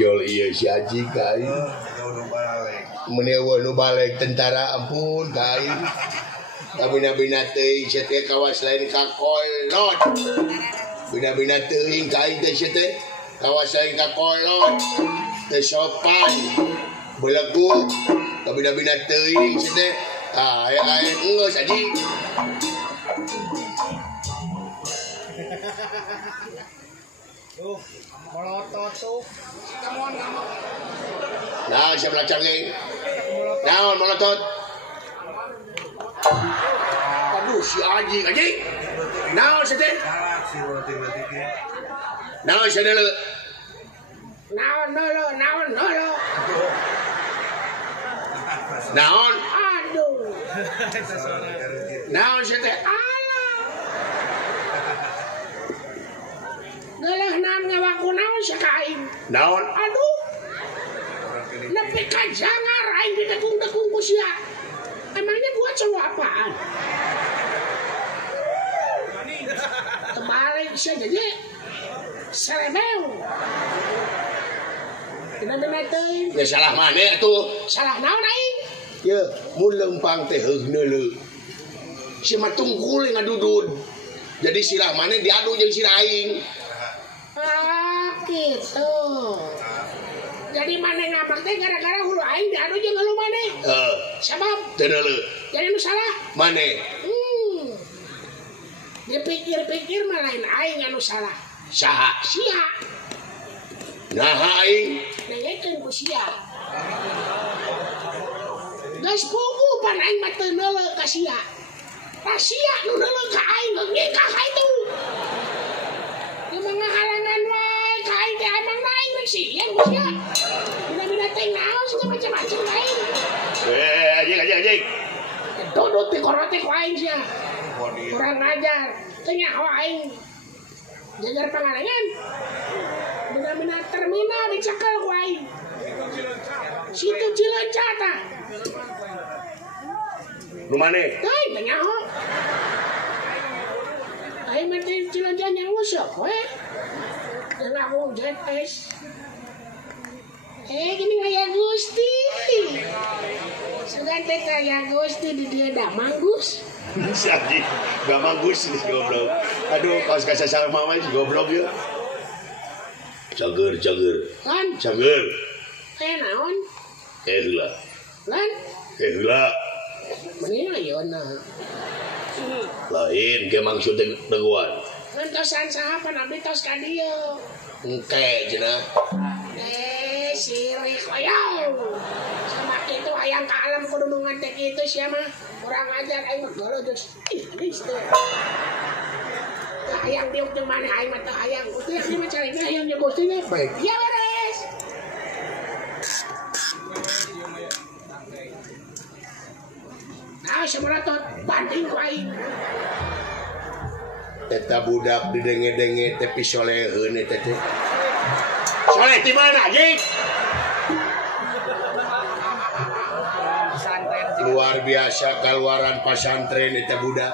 Jol iya si Aji kai. Menewa nu balik tentara ampun kai. Bina-bina teuing sia teh kawas lain ka kolot. Bina-bina teuing kai teh sia teh kawas lain ka kolot. Teu sopan. Belegu. Bina-bina teuing sia teh. Aya geus Aji. Molotot tuh. Nah, siapa belakang ni? Naon molotot? Aduh, si Aji. Naon si teh? Naon si dulu? Naon dulu. Naon? Aduh. Naon si teh? Geuleuh naon ngawaku naon sakaing. Naon? Aduh. Nepi ka jangar aing didekung-dekung ku sia. Emangnya gua cowok apaan? Kebalik sia jadi serebeu. Bener-bener teuing. Ya salah mana tuh? Salah naon aing? Ya, mun lempang teh heuneuleul. Si matungkul ngadudud. Jadi silah mana diadu jeung si aing. Gitu. Jadi mana ngabak teh gara-gara hulu aing diadu jeung hulu maneh. Sabab teu deuleu. jadi nu salah Maneh. Dipikir-pikir mah lain aing anu salah. Saha? Sia. Nah aing Nengekeun ku sia. Geus pugu pan aing mah teu neuleuh ka sia. Sia nu neuleuh ka aing geus ka itu. Ieu mah ngahalangan wae ka aing teh emang aing rek sieun ku sia. Bina-bina teh naon sih macam-macam aing. Anjing. Dodot teh korote ku aing sia. Kurang ajar. Teu nyaho aing. Jajar pangalengan. Bina-bina terminal dicekel ku aing. Situ Cileunca tah. Nu maneh? Teuing teu nyaho. Aing mah teh Cileunca nyaho sok we. Jeung aku jetes. Gini kayak Gusti. Sugan teh kayak Gusti di dia da manggus. Saji, gak manggus nih goblok. Aduh, kaos kasar mama sih goblok ya. Cager. Kan? Cager. Naon? Heula. Lan? Heula. Mending ayeuna. Lain ge maksud deguan. Ngantosan saha pan abdi tos ka dieu. Engke cenah. Sirik koyo. Sama kitu hayang ka alam kudunungan teh kitu sia mah. Kurang ajar aing mah geuleuh geus. Geus teh. Hayang diuk jeung maneh aing mah teu hayang. Kudu yang mah caranya hayang jeung Gusti teh. Baik. Iya beres. Nah, semaratot banding ku aing. Eta budak didenge-denge tepi soleheun eta teh. Soleh di mana, Jik? Luar biasa keluaran pesantren eta budak.